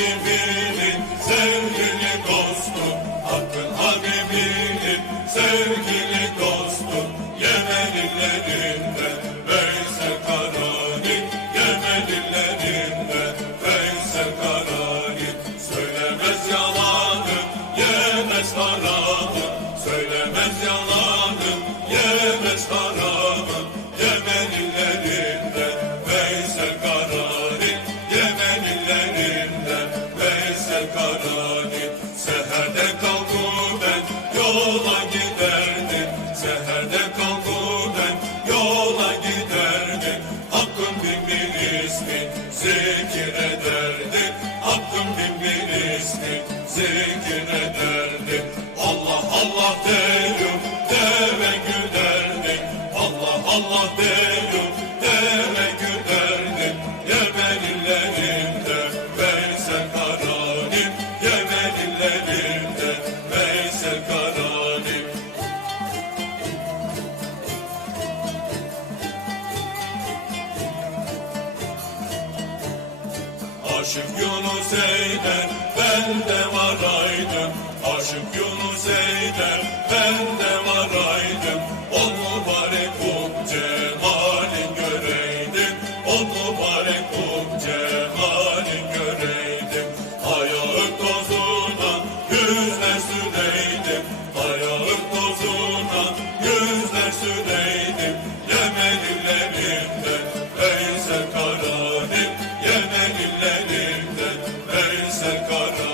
Habibinin sevgili dostu Hakkın sevgili dostu. Yemen illerinde Veysel Karani Yemen illerinde Söylemez yalanı Yemez haramı. Söylemez yalanı Yemez haramı ederdim Allah Allah derim deve güderdim Allah Allah derim deve güderdim Yemen illerinde Veysel Karanim. Yemen illerinde Veysel Karanim. Aşık Yunus ben de varaydım O mübarek kum göreydim. O mübarek kum göreydim. Ayağın tozuna yüzler süreydim. Ayağın tozuna yüzler süreydim. Yemen illerimden Veysel Karani Yemen illerimden Veysel Karani